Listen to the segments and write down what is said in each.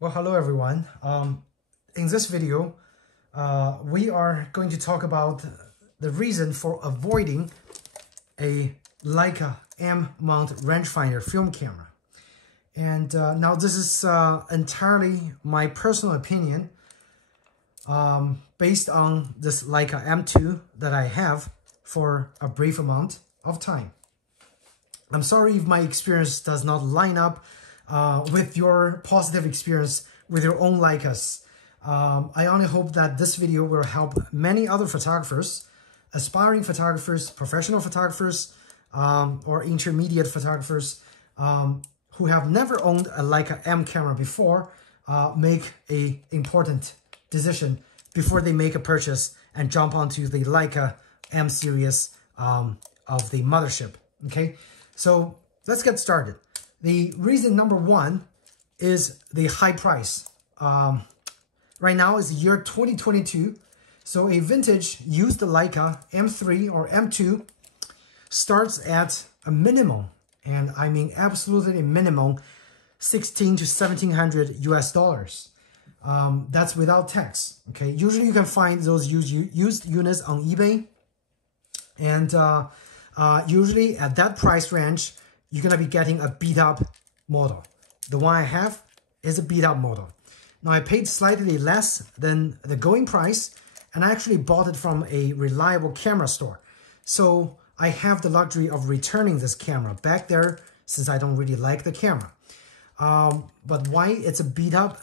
Well, hello everyone. In this video, we are going to talk about the reason for avoiding a Leica M mount rangefinder film camera. And now this is entirely my personal opinion based on this Leica M2 that I have for a brief amount of time. I'm sorry if my experience does not line up with your positive experience with your own Leicas. I only hope that this video will help many other photographers, aspiring photographers, professional photographers, or intermediate photographers who have never owned a Leica M camera before, make an important decision before they make a purchase and jump onto the Leica M series of the mothership. Okay, so let's get started. The reason number one is the high price. Right now is the year 2022, so a vintage used Leica M3 or M2 starts at a minimum, and I mean absolutely minimum, $1,600 to $1,700 US. That's without tax. Okay, usually you can find those used units on eBay, and usually at that price range, you're gonna be getting a beat up model. The one I have is a beat up model. Now I paid slightly less than the going price, and I actually bought it from a reliable camera store. So I have the luxury of returning this camera back there since I don't really like the camera. But why it's a beat up?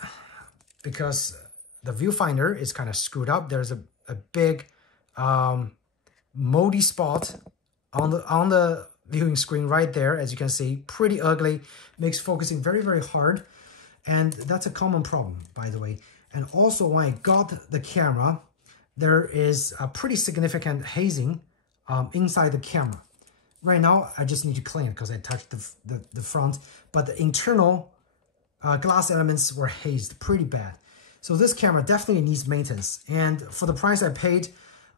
Because the viewfinder is kind of screwed up. There's a big moldy spot on the viewing screen right there, as you can see, pretty ugly, makes focusing very, very hard. And that's a common problem, by the way. And also when I got the camera, there is a pretty significant hazing inside the camera. Right now, I just need to clean it because I touched the front, but the internal glass elements were hazed pretty bad. So this camera definitely needs maintenance. And for the price I paid,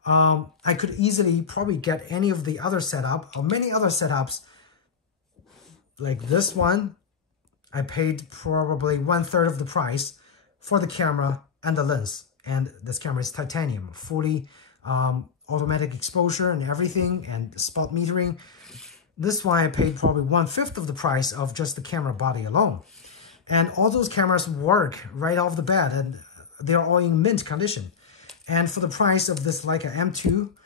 I could easily probably get any of the other setup or many other setups like this one. I paid probably 1/3 of the price for the camera and the lens. And this camera is titanium, fully automatic exposure and everything, and spot metering. This one I paid probably 1/5 of the price of just the camera body alone. And all those cameras work right off the bat, and they're all in mint condition. And for the price of this Leica M2,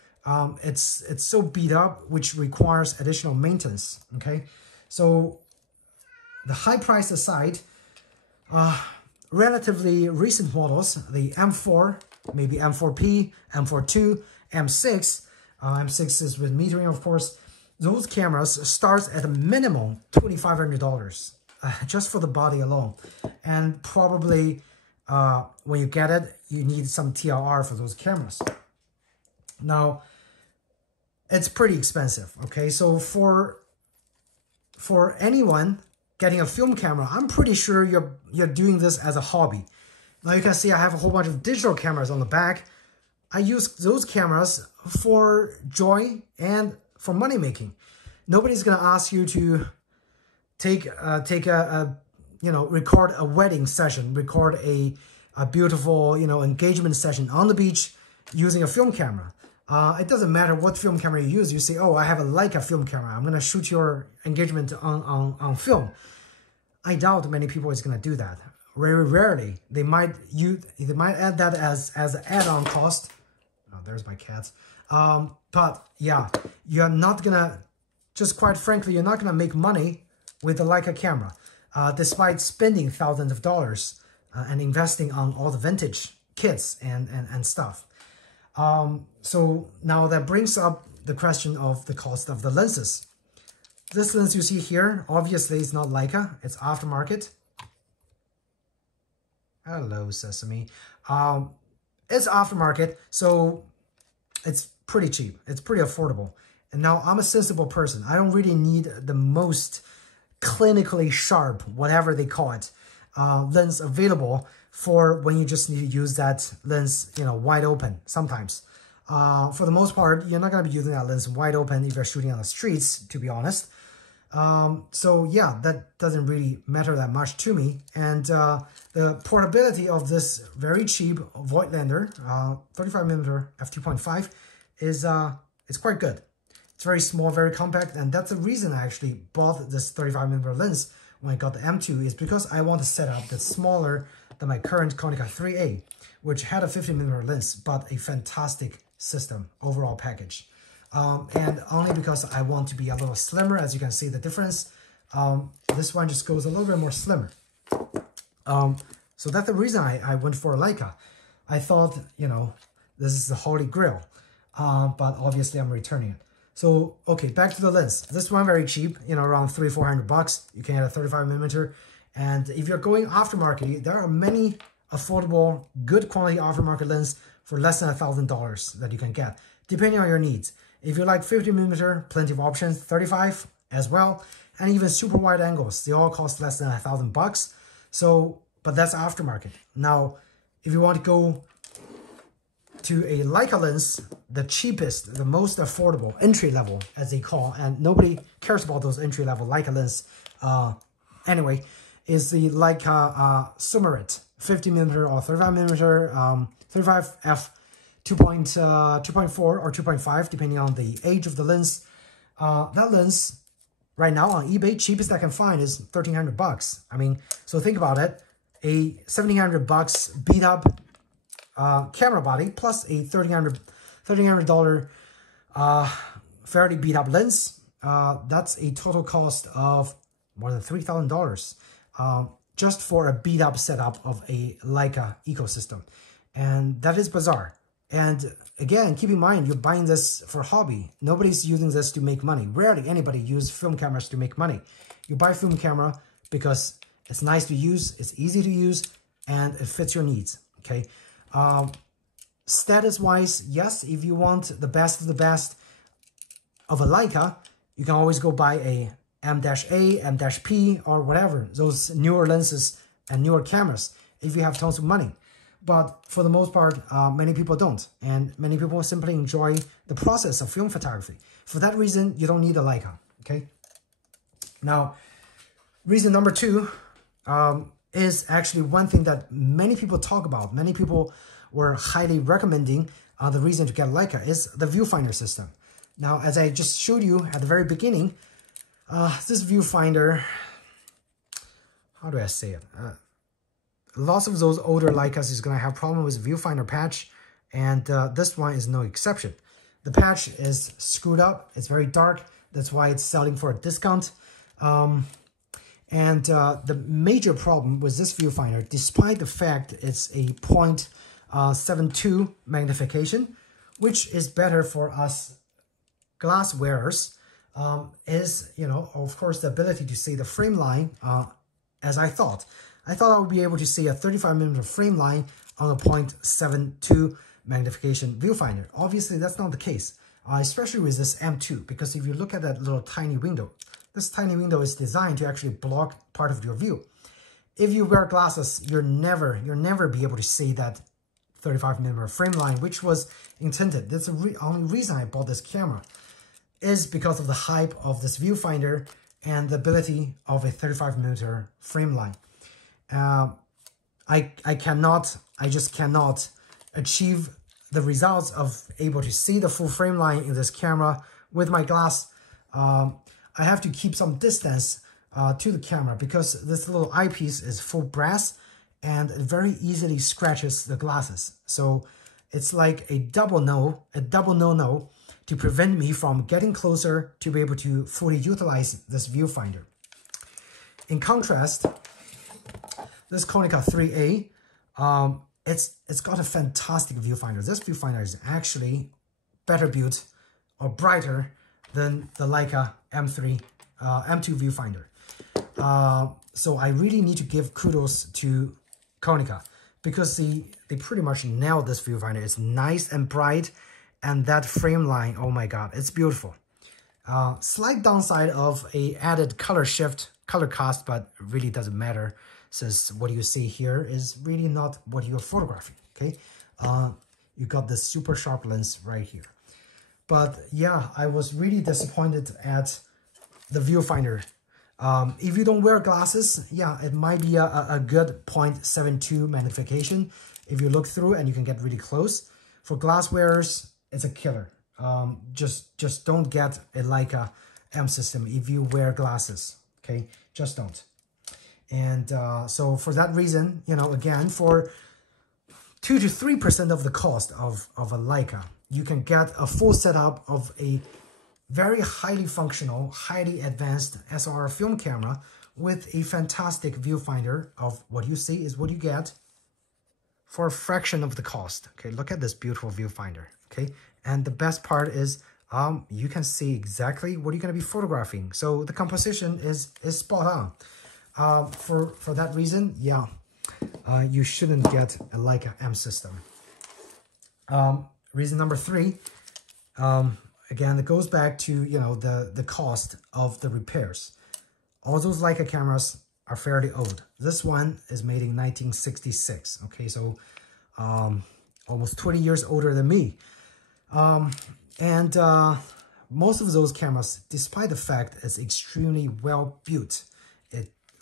it's so beat up, which requires additional maintenance, okay? So the high price aside, relatively recent models, the M4, maybe M4P, M42, M6, M6 is with metering, of course, those cameras starts at a minimum $2,500 just for the body alone. And probably when you get it, you need some TLR for those cameras. Now, it's pretty expensive, okay? So for anyone getting a film camera, I'm pretty sure you're doing this as a hobby. Now you can see I have a whole bunch of digital cameras on the back. I use those cameras for joy and for money making. Nobody's gonna ask you to record a wedding session, record a beautiful, engagement session on the beach using a film camera. It doesn't matter what film camera you use. You say, oh, I have a Leica film camera. I'm going to shoot your engagement on film. I doubt many people is going to do that. Very rarely. They might add that as an add-on cost. Oh, there's my cats. But yeah, you're not going to, just quite frankly, you're not going to make money with the Leica camera, despite spending thousands of dollars and investing on all the vintage kits and stuff. So now that brings up the question of the cost of the lenses. This lens you see here, obviously it's not Leica, it's aftermarket. Hello, Sesame. It's aftermarket, so it's pretty cheap. It's pretty affordable. And now I'm a sensible person. I don't really need the most clinically sharp, whatever they call it, lens available for when you just need to use that lens, wide open sometimes. For the most part, you're not going to be using that lens wide open if you're shooting on the streets, to be honest. So yeah, that doesn't really matter that much to me. And the portability of this very cheap Voigtlander 35mm f2.5 is it's quite good. It's very small, very compact, and that's the reason I actually bought this 35mm lens when I got the M2, is because I want a setup that's smaller than my current Konica 3A, which had a 50mm lens, but a fantastic system, overall package. And only because I want to be a little slimmer, as you can see the difference. This one just goes a little bit more slimmer. So that's the reason I went for a Leica. I thought, you know, this is the holy grail, but obviously I'm returning it. So, okay, back to the lens. This one very cheap, you know, around $300-400. You can get a 35mm. And if you're going aftermarket, there are many affordable, good quality aftermarket lens for less than $1,000 that you can get, depending on your needs. If you like 50mm, plenty of options, 35 as well, and even super wide angles. They all cost less than $1,000. So, but that's aftermarket. Now, if you want to go to a Leica lens, the cheapest, the most affordable, entry level, as they call, and nobody cares about those entry level Leica lens anyway, is the Leica Summit 50mm or 35mm, 35f 2.4 or 2.5, depending on the age of the lens. That lens right now on eBay, cheapest I can find is $1,300. I mean, so think about it, a $1,700 beat up camera body plus a $1,300 fairly beat up lens. That's a total cost of more than $3,000 just for a beat up setup of a Leica ecosystem. And that is bizarre. And again, keep in mind, you're buying this for hobby. Nobody's using this to make money. Rarely anybody uses film cameras to make money. You buy film camera because it's nice to use, it's easy to use, and it fits your needs, okay? Status-wise, yes, if you want the best of the best of a Leica, you can always go buy a M-A, M-P, or whatever, those newer lenses and newer cameras, if you have tons of money. But for the most part, many people don't. And many people simply enjoy the process of film photography. For that reason, you don't need a Leica, okay? Now, reason number two is actually one thing that many people talk about. Many people were highly recommending the reason to get a Leica is the Viewfinder system. Now, as I just showed you at the very beginning, this Viewfinder, how do I say it? Lots of those older Leicas is going to have problem with Viewfinder patch, and this one is no exception. The patch is screwed up. It's very dark. That's why it's selling for a discount. And the major problem with this Viewfinder, despite the fact it's a 0.72 magnification, which is better for us glass wearers, is, you know, of course, the ability to see the frame line as I thought. I thought I would be able to see a 35mm frame line on a 0.72 magnification viewfinder. Obviously, that's not the case, especially with this M2, because if you look at that little tiny window, this tiny window is designed to actually block part of your view. If you wear glasses, you'll never be able to see that 35mm frame line, which was intended. That's the only reason I bought this camera, is because of the hype of this viewfinder and the ability of a 35mm frame line. I just cannot achieve the results of able to see the full frame line in this camera with my glass. I have to keep some distance to the camera because this little eyepiece is full brass and it very easily scratches the glasses. So it's like a double no-no to prevent me from getting closer to be able to fully utilize this viewfinder. In contrast, this Konica 3A, it's got a fantastic viewfinder. This viewfinder is actually better built or brighter than the Leica M2 viewfinder. So I really need to give kudos to Konica because they pretty much nailed this viewfinder. It's nice and bright, and that frame line, oh my god, it's beautiful. Slight downside of a added color shift, color cast, but it really doesn't matter, since what you see here is really not what you're photographing, okay? You got this super sharp lens right here. But yeah, I was really disappointed at the viewfinder If you don't wear glasses, yeah, it might be a good 0.72 magnification if you look through and you can get really close. For glass wearers, it's a killer. Just don't get a Leica M system if you wear glasses, okay? Just don't. And so for that reason, you know, again, for 2 to 3% of the cost of a Leica, you can get a full setup of a very highly functional, highly advanced SLR film camera with a fantastic viewfinder of what you see is what you get for a fraction of the cost. Okay, look at this beautiful viewfinder, okay? And the best part is you can see exactly what you're going to be photographing. So the composition is spot on. For that reason, yeah, you shouldn't get a Leica M system. Reason number 3, again, it goes back to, you know, the cost of the repairs. All those Leica cameras are fairly old. This one is made in 1966, okay, so almost 20 years older than me. Most of those cameras, despite the fact it's extremely well built,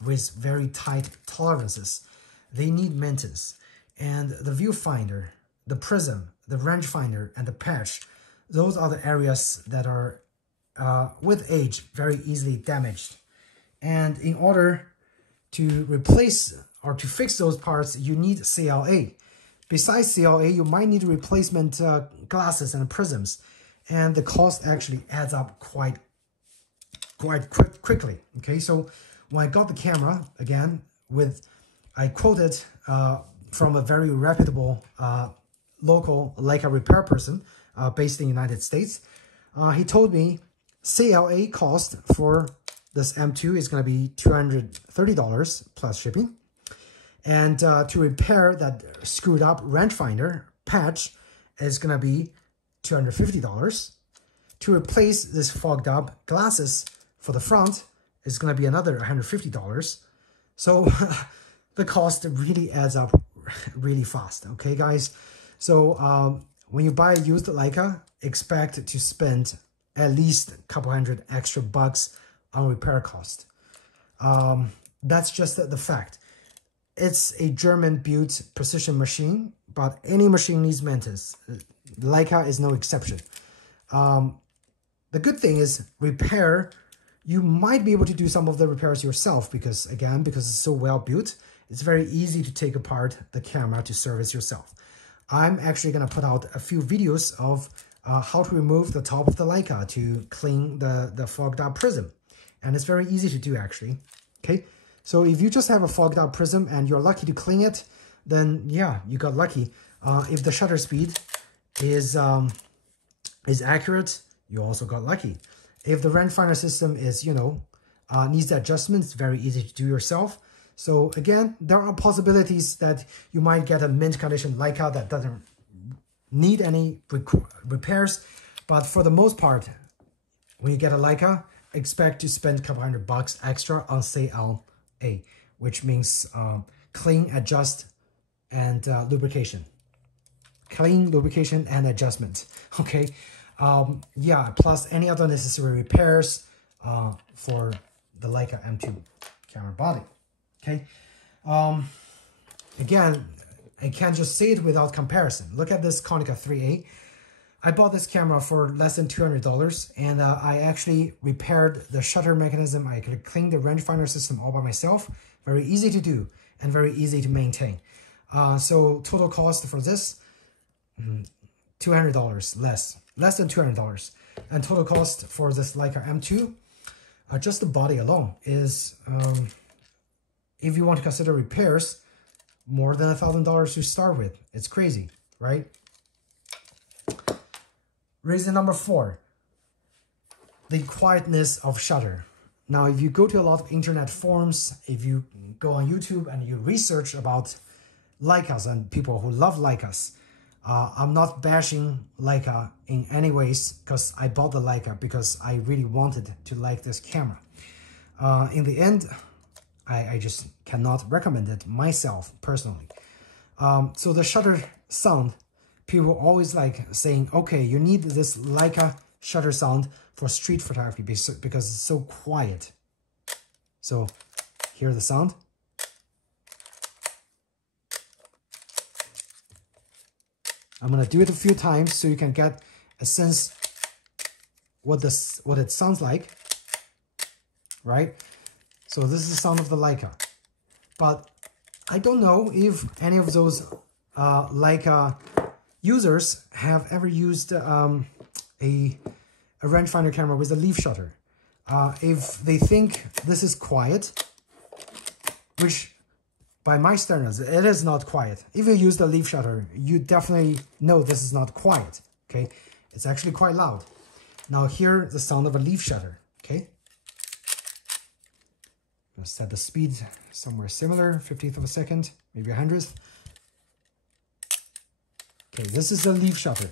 with very tight tolerances, they need maintenance. And the viewfinder, the prism, the rangefinder, and the patch, those are the areas that are, with age, very easily damaged. And in order to replace or to fix those parts, you need CLA. Besides CLA, you might need replacement glasses and prisms. And the cost actually adds up quite quickly. Okay, so when I got the camera, again, I quoted from a very reputable local Leica repair person based in the United States. He told me CLA cost for this M2 is going to be $230 plus shipping. And to repair that screwed up rangefinder patch is going to be $250. To replace this fogged up glasses for the front is going to be another $150. So the cost really adds up really fast, okay, guys? So when you buy a used Leica, expect to spend at least a couple hundred extra bucks on repair cost. That's just the fact. It's a German-built precision machine, but any machine needs maintenance. Leica is no exception. The good thing is repair, you might be able to do some of the repairs yourself because, again, because it's so well built, it's very easy to take apart the camera to service yourself. I'm actually going to put out a few videos of how to remove the top of the Leica to clean the fogged up prism. And it's very easy to do, actually. Okay, so if you just have a fogged up prism and you're lucky to clean it, then yeah, you got lucky. If the shutter speed is accurate, you also got lucky. If the rangefinder system is, you know, needs adjustments, it's very easy to do yourself. So again, there are possibilities that you might get a mint condition Leica that doesn't need any repairs. But for the most part, when you get a Leica, expect to spend a couple $100 extra on CLA, which means clean, adjust, and lubrication. Clean, lubrication, and adjustment, okay? Yeah, plus any other necessary repairs for the Leica M2 camera body, okay? Again, I can't just say it without comparison. Look at this Konica 3A. I bought this camera for less than $200, and I actually repaired the shutter mechanism. I could clean the rangefinder system all by myself. Very easy to do and very easy to maintain. So total cost for this, $200 less than $200. And total cost for this Leica M2, just the body alone is, if you want to consider repairs, more than $1,000 to start with. It's crazy, right? Reason number 4, the quietness of shutter. Now, if you go to a lot of internet forums, if you go on YouTube and you research about Leicas and people who love Leicas, I'm not bashing Leica in any ways because I bought the Leica because I really wanted to like this camera. In the end, I just cannot recommend it myself personally. So the shutter sound, people always like saying, okay, you need this Leica shutter sound for street photography because it's so quiet. So hear the sound. I'm gonna do it a few times so you can get a sense what it sounds like, right? So this is the sound of the Leica, but I don't know if any of those Leica users have ever used a rangefinder camera with a leaf shutter. If they think this is quiet, which by my standards, it is not quiet. If you use the leaf shutter, you definitely know this is not quiet, okay? It's actually quite loud. Now hear the sound of a leaf shutter, okay? I'm gonna set the speed somewhere similar, 50th of a second, maybe 100th. Okay, this is a leaf shutter.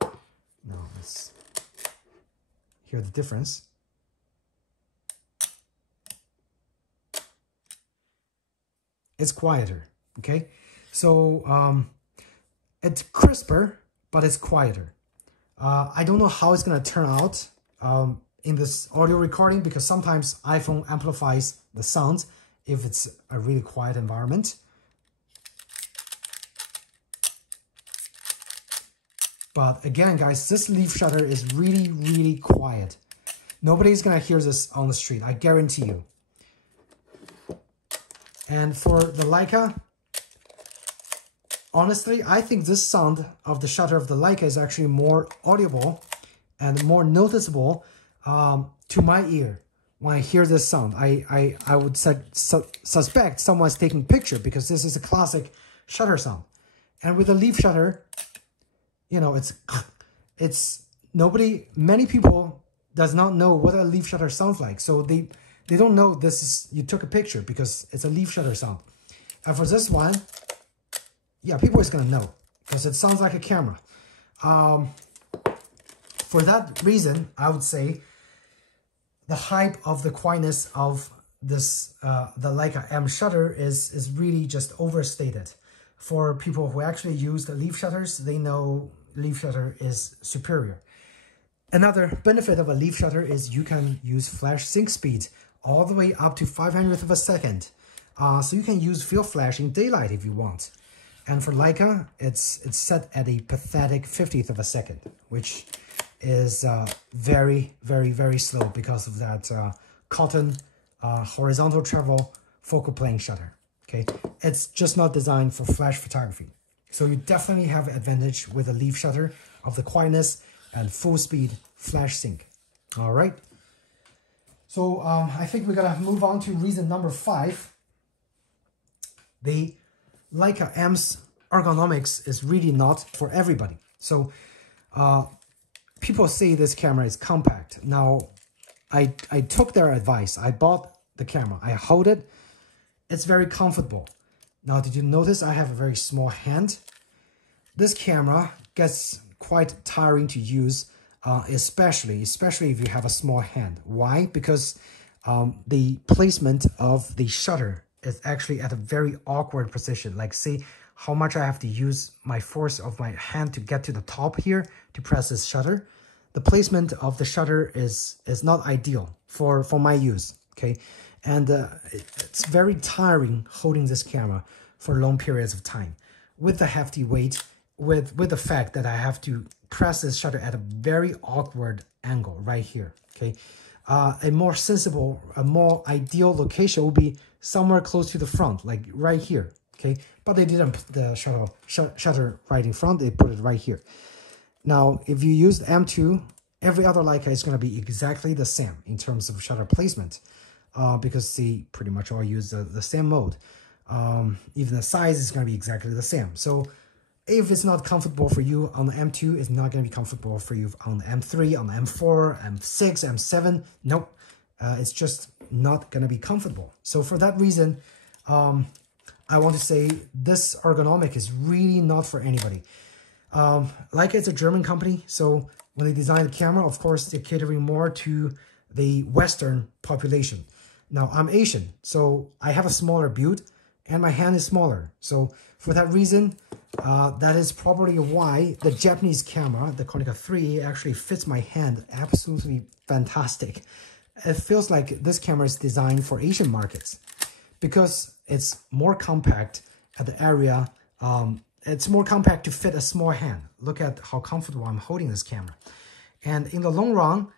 Now let's hear the difference. It's quieter, okay? So it's crisper, but it's quieter. I don't know how it's gonna turn out in this audio recording, because sometimes iPhone amplifies the sound if it's a really quiet environment. But again, guys, this leaf shutter is really, really quiet. Nobody's gonna hear this on the street, I guarantee you. And for the Leica, honestly, I think this sound of the shutter of the Leica is actually more audible and more noticeable to my ear when I hear this sound. I would suspect someone's taking a picture, because this is a classic shutter sound. And with a leaf shutter, you know, many people does not know what a leaf shutter sounds like. So they don't know you took a picture, because it's a leaf shutter sound. And for this one, yeah, people is gonna know, because it sounds like a camera. For that reason, I would say the hype of the quietness of this, the Leica M shutter is really just overstated. For people who actually use the leaf shutters, they know leaf shutter is superior. Another benefit of a leaf shutter is you can use flash sync speed all the way up to 500th of a second. So you can use field flash in daylight if you want. And for Leica, it's set at a pathetic 50th of a second, which is very, very, very slow because of that cotton horizontal travel focal plane shutter. Okay, it's just not designed for flash photography. So you definitely have advantage with a leaf shutter of the quietness and full speed flash sync. All right. So I think we're gonna move on to reason number 5. The Leica M's ergonomics is really not for everybody. So people say this camera is compact. Now, I took their advice. I bought the camera. I hold it. It's very comfortable. Now, did you notice I have a very small hand? This camera gets quite tiring to use, especially if you have a small hand. Why? Because the placement of the shutter is actually at a very awkward position. Like, see how much I have to use my force of my hand to get to the top here to press this shutter. The placement of the shutter is not ideal for my use, okay? And it's very tiring holding this camera for long periods of time with the hefty weight, with the fact that I have to press this shutter at a very awkward angle right here, okay? A more sensible, a more ideal location would be somewhere close to the front, like right here, okay? But they didn't put the shutter right in front, they put it right here. Now, if you use the M2, every other Leica is going to be exactly the same in terms of shutter placement, because they pretty much all use the same mode. Even the size is going to be exactly the same. So if it's not comfortable for you on the M2, it's not going to be comfortable for you on the M3, on the M4, M6, M7. Nope, it's just not going to be comfortable. So for that reason, I want to say this ergonomic is really not for anybody. Leica is a German company, so when they design the camera, of course, they're catering more to the Western population. Now, I'm Asian, so I have a smaller build, and my hand is smaller. So for that reason, that is probably why the Japanese camera, the Konica 3, actually fits my hand absolutely fantastic. it feels like this camera is designed for Asian markets because it's more compact at the area. It's more compact to fit a small hand. Look at how comfortable I'm holding this camera. And in the long run,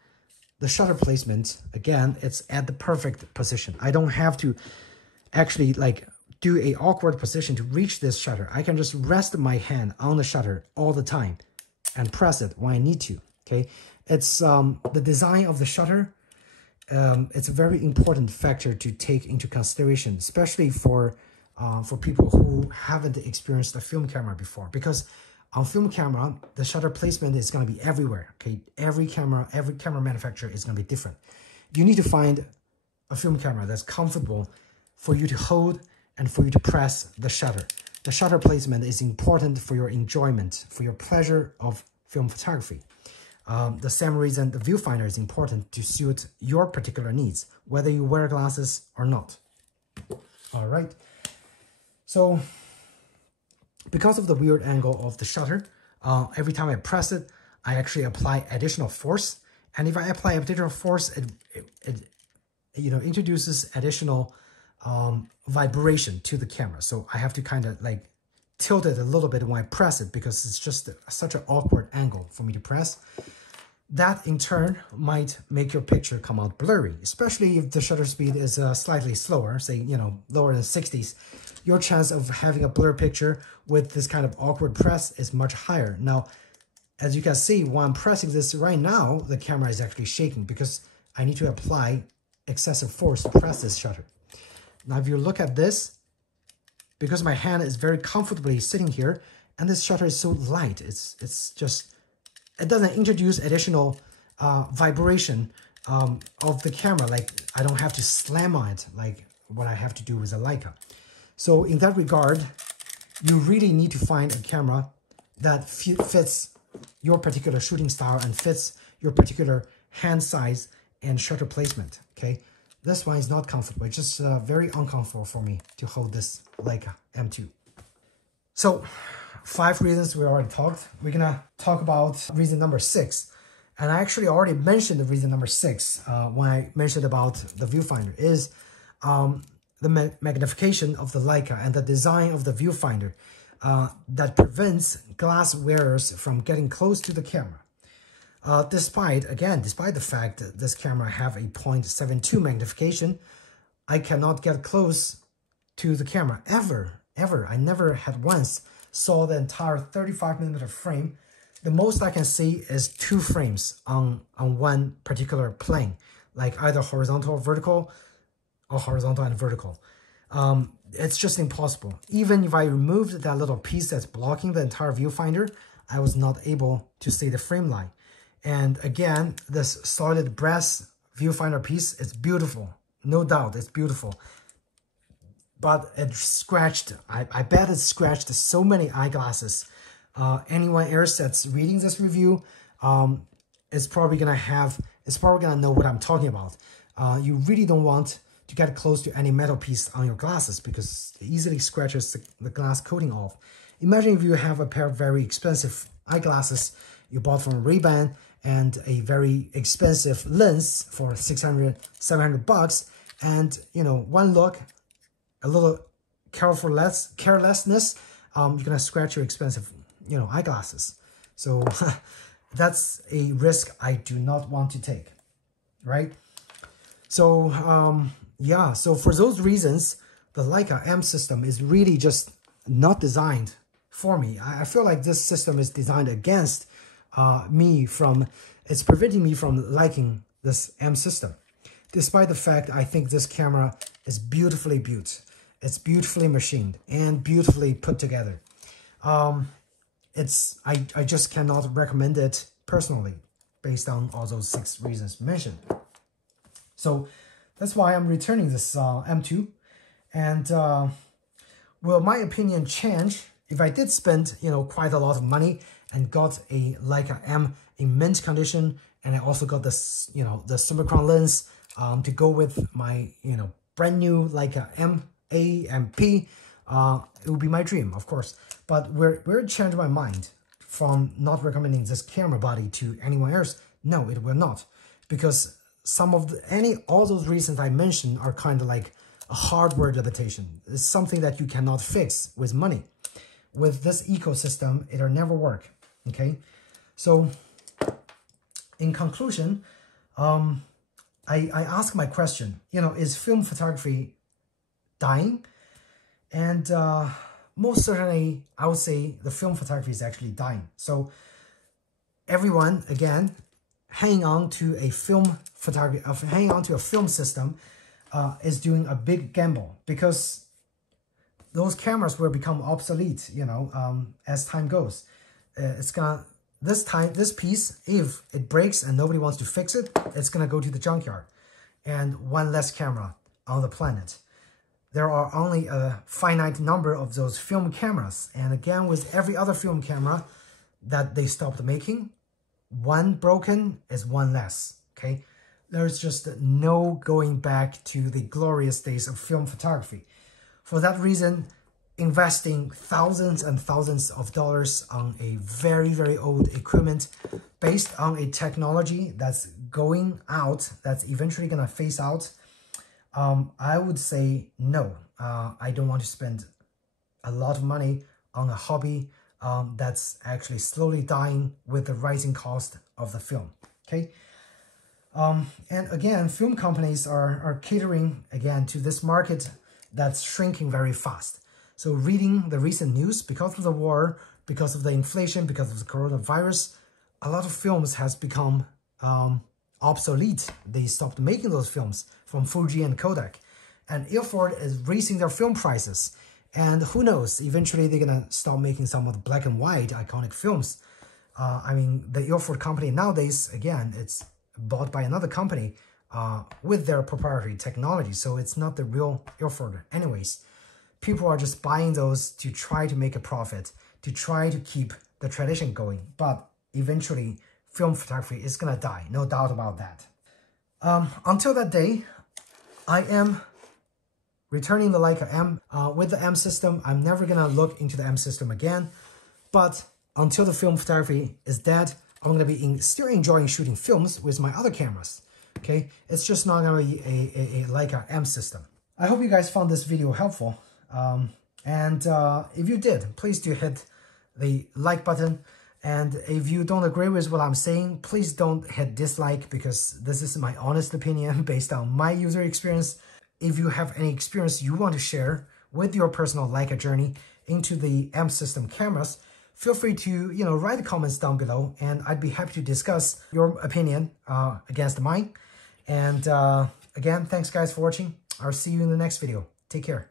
the shutter placement, again, it's at the perfect position. I don't have to actually like do a awkward position to reach this shutter. I can just rest my hand on the shutter all the time and press it when I need to, okay? It's the design of the shutter. It's a very important factor to take into consideration, especially for people who haven't experienced a film camera before, because on film camera, the shutter placement is going to be everywhere, okay? Every camera manufacturer is going to be different. You need to find a film camera that's comfortable for you to hold and for you to press the shutter. The shutter placement is important for your enjoyment, for your pleasure of film photography. The same reason the viewfinder is important to suit your particular needs, whether you wear glasses or not. All right. So because of the weird angle of the shutter, every time I press it, I actually apply additional force. And if I apply additional force, it introduces additional vibration to the camera. So I have to kind of like tilt it a little bit when I press it because it's just such an awkward angle for me to press. That in turn might make your picture come out blurry, especially if the shutter speed is slightly slower, say, lower than 60s. Your chance of having a blur picture with this kind of awkward press is much higher. Now, as you can see, while I'm pressing this right now, the camera is actually shaking because I need to apply excessive force to press this shutter. Now, if you look at this, because my hand is very comfortably sitting here, and this shutter is so light, it's just, it doesn't introduce additional vibration of the camera. Like I don't have to slam on it like what I have to do with a Leica. So in that regard, you really need to find a camera that fits your particular shooting style and fits your particular hand size and shutter placement, okay? This one is not comfortable. It's just very uncomfortable for me to hold this Leica M2. So 5 reasons we already talked. We're gonna talk about reason number 6. And I actually already mentioned the reason number 6 when I mentioned about the viewfinder is the magnification of the Leica and the design of the viewfinder that prevents glass wearers from getting close to the camera. Despite the fact that this camera have a 0.72 magnification, I cannot get close to the camera ever. I never had once saw the entire 35mm frame. The most I can see is 2 frames on one particular plane, like either horizontal or vertical, or horizontal and vertical. It's just impossible. Even if I removed that little piece that's blocking the entire viewfinder, I was not able to see the frame line. And again, this solid brass viewfinder piece is beautiful. No doubt, it's beautiful. But it scratched, I bet it scratched so many eyeglasses. Anyone else that's reading this review is probably gonna know what I'm talking about. You really don't want to get close to any metal piece on your glasses because it easily scratches the glass coating off. Imagine if you have a pair of very expensive eyeglasses you bought from Ray-Ban and a very expensive lens for 600, 700 bucks, and one look, a little carelessness, you're gonna scratch your expensive, eyeglasses. So that's a risk I do not want to take, right? So yeah, so for those reasons, the Leica M system is really just not designed for me. I feel like this system is designed against it's preventing me from liking this M system. Despite the fact I think this camera is beautifully built. It's beautifully machined and beautifully put together. I just cannot recommend it personally based on all those 6 reasons mentioned. So that's why I'm returning this M2. And will my opinion change if I did spend, quite a lot of money and got a Leica M in mint condition, and I also got this, the Summicron lens to go with my, brand new Leica M, A, and P. It would be my dream, of course. But where it changed my mind from not recommending this camera body to anyone else, no, it will not. Because all those reasons I mentioned are kind of like a hardware limitation. It's something that you cannot fix with money. With this ecosystem, it'll never work, okay? So in conclusion, I ask my question, is film photography dying? And most certainly, I would say the film photography is actually dying. So everyone, again, hanging on to a film photography, hanging on to a film system is doing a big gamble, because those cameras will become obsolete, as time goes. This piece, if it breaks and nobody wants to fix it, it's gonna go to the junkyard, and one less camera on the planet. There are only a finite number of those film cameras, and again, with every other film camera that they stopped making, one broken is one less, okay? There's just no going back to the glorious days of film photography. For that reason, investing thousands and thousands of dollars on a very, very old equipment based on a technology that's going out, that's eventually gonna phase out, I would say no. I don't want to spend a lot of money on a hobby that's actually slowly dying with the rising cost of the film, okay? And again, film companies are catering, again, to this market that's shrinking very fast. So reading the recent news, because of the war, because of the inflation, because of the coronavirus, a lot of films has become obsolete. They stopped making those films from Fuji and Kodak. And Ilford is raising their film prices. And who knows, eventually they're gonna start making some of the black and white iconic films. I mean, the Ilford company nowadays, again, it's bought by another company with their proprietary technology. So it's not the real Ilford anyways. People are just buying those to try to make a profit, to try to keep the tradition going. But eventually, film photography is gonna die, no doubt about that. Until that day, I am returning the Leica M. With the M system, I'm never gonna look into the M system again. But until the film photography is dead, I'm gonna be still enjoying shooting films with my other cameras. Okay, it's just not gonna be a Leica M system. I hope you guys found this video helpful. And if you did, please do hit the like button. And if you don't agree with what I'm saying, please don't hit dislike, because this is my honest opinion based on my user experience. If you have any experience you want to share with your personal Leica journey into the M system cameras, feel free to, write the comments down below, and I'd be happy to discuss your opinion against mine. And again, thanks guys for watching. I'll see you in the next video. Take care.